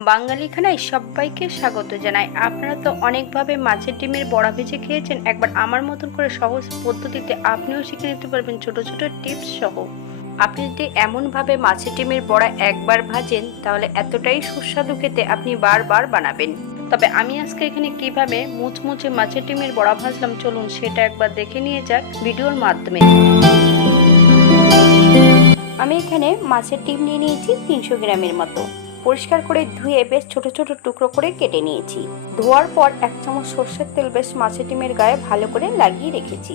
বাঙালি খানায় সবাইকে স্বাগত জানাই। আপনারা তো অনেকভাবে মাছের ডিমের বড়া ভেজে খেয়েছেন, একবার আমার মতন করে সহজ পদ্ধতিতে আপনিও শিখে নিতে পারবেন ছোট ছোট টিপস সহ। আপনি যদি এমনভাবে মাছের ডিমের বড়া একবার ভাজেন, তাহলে এতটাই সুস্বাদু খেতে আপনি বারবার বানাবেন। তবে আমি আজকে এখানে কীভাবে মুচমুচে মাছের ডিমের বড়া ভাজলাম, চলুন সেটা একবার দেখে নিয়ে যাক ভিডিওর মাধ্যমে। আমি এখানে মাছের ডিম নিয়ে নিয়েছি তিনশো গ্রামের মতো। পরিষ্কার করে ধুয়ে বেশ ছোট ছোট টুকরো করে কেটে নিয়েছি। ধোয়ার পর এক চামচ সর্ষের তেল বেশ মাছের ডিমের গায়ে ভালো করে লাগিয়ে রেখেছি।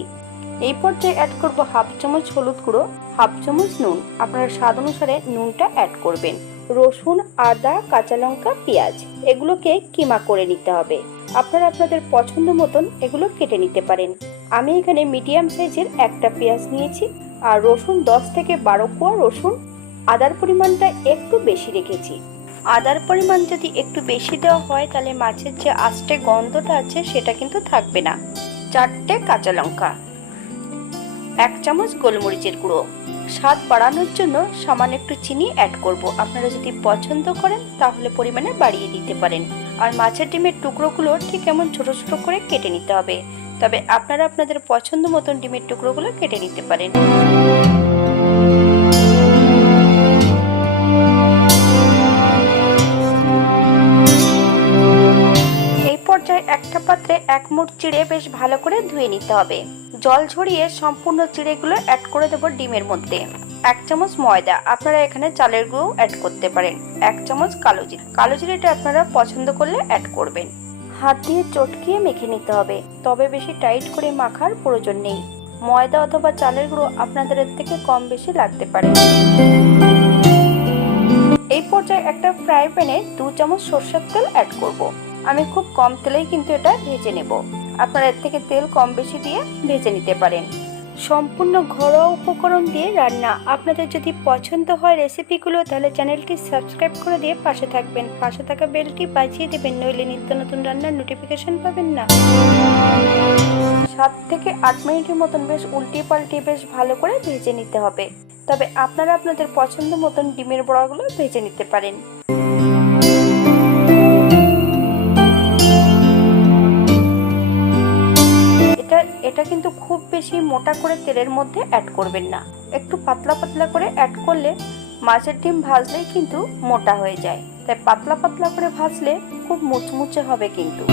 এই পর্যায়ে অ্যাড করব হাফ চামচ হলুদ গুঁড়ো, হাফ চামচ নুন। আপনারা স্বাদ অনুসারে নুনটা অ্যাড করবেন। রসুন, আদা, কাঁচা লঙ্কা, পেঁয়াজ, এগুলোকে কিমা করে নিতে হবে। আপনারা আপনাদের পছন্দ মতন এগুলো কেটে নিতে পারেন। আমি এখানে মিডিয়াম সাইজের একটা পেঁয়াজ নিয়েছি আর রসুন দশ থেকে বারো কোয়া রসুন আদার পরিমাণটা একটু বেশি রেখেছি। আদার পরিমাণ যদি একটু বেশি দেওয়া হয়, তাহলে মাছের যে আস্তে গন্ধটা আছে, সেটা কিন্তু থাকবে না। চারটে কাঁচা লঙ্কা, এক চামচ গোলমরিচের গুঁড়ো। স্বাদ বাড়ানোর জন্য সামান্য একটু চিনি অ্যাড করব। আপনারা যদি পছন্দ করেন, তাহলে পরিমাণে বাড়িয়ে দিতে পারেন। আর মাছের ডিমের টুকরোগুলো ঠিক এমন ছোট ছোট করে কেটে নিতে হবে। তবে আপনারা আপনাদের পছন্দ মতন ডিমের টুকরোগুলো কেটে নিতে পারেন। পর্যায়ে একটা পাত্রে এক মুঠ চিড়ে বেশ ভালো করে ধুয়ে নিতে হবে। জল ঝরিয়ে সম্পূর্ণ চিড়েগুলো অ্যাড করে দেবো ডিমের মধ্যে। এক চামচ ময়দা, আপনারা এখানে চালের গুঁড়ো অ্যাড করতে পারেন। এক চামচ কালো জিরে, কালো জিরেটা আপনারা পছন্দ করলে অ্যাড করবেন। হাত দিয়ে চটকিয়ে মেখে নিতে হবে, তবে বেশি টাইট করে মাখার প্রয়োজন নেই। ময়দা অথবা চালের গুঁড়ো আপনাদের থেকে কম বেশি লাগতে পারে। এই পর্যায়ে একটা ফ্রাই প্যানে দু চামচ সর্ষের তেল অ্যাড করব। আমি খুব কম তেলেই কিন্তু এটা ভেজে নেব। আপনারা এর থেকে তেল কম বেশি দিয়ে ভেজে নিতে পারেন। সম্পূর্ণ ঘরোয়া উপকরণ দিয়ে রান্না। আপনাদের যদি পছন্দ হয় রেসিপিগুলো, তাহলে চ্যানেলটি সাবস্ক্রাইব করে দিয়ে পাশে থাকবেন। পাশে থাকা বেলটি বাজিয়ে দেবেন, নইলে নিত্য নতুন রান্নার নোটিফিকেশন পাবেন না। সাত থেকে আট মিনিটের মতন বেশ উল্টিয়ে পাল্টিয়ে বেশ ভালো করে ভেজে নিতে হবে। তবে আপনারা আপনাদের পছন্দ মতন ডিমের বড়াগুলো ভেজে নিতে পারেন। কিন্তু খুব বেশি মোটা করে তেলের মধ্যে অ্যাড করবেন না। একটু পাতলা পাতলা করে অ্যাড করলে মাছের ডিম ভাজলেই কিন্তু মোটা হয়ে যায়। তাই পাতলা পাতলা করে ভাজলে খুব মুচমুচে হবে কিন্তু।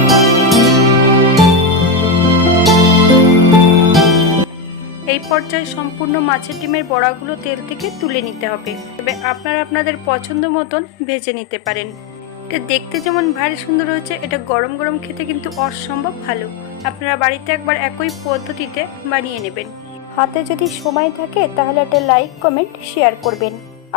এই পর্যায়ে সম্পূর্ণ মাছের ডিমের বড়াগুলো তেল থেকে তুলে নিতে হবে। তবে আপনারা আপনাদের পছন্দ মতন ভেজে নিতে পারেন। এটা দেখতে যেমন ভারী সুন্দর হয়েছে, এটা গরম গরম খেতে কিন্তু অসম্ভব ভালো। আপনারা বাড়িতে একবার একই পদ্ধতিতে বানিয়ে নেবেন। হাতে যদি সময় থাকে, তাহলে একটা লাইক কমেন্ট শেয়ার করবেন।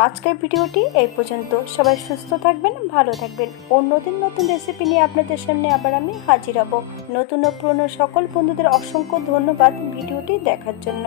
আজকের ভিডিওটি এই পর্যন্ত। সবাই সুস্থ থাকবেন, ভালো থাকবেন। অন্যদিন নতুন রেসিপি নিয়ে আপনাদের সামনে আবার আমি হাজির হব। নতুন ও পুরনো সকল বন্ধুদের অসংখ্য ধন্যবাদ ভিডিওটি দেখার জন্য।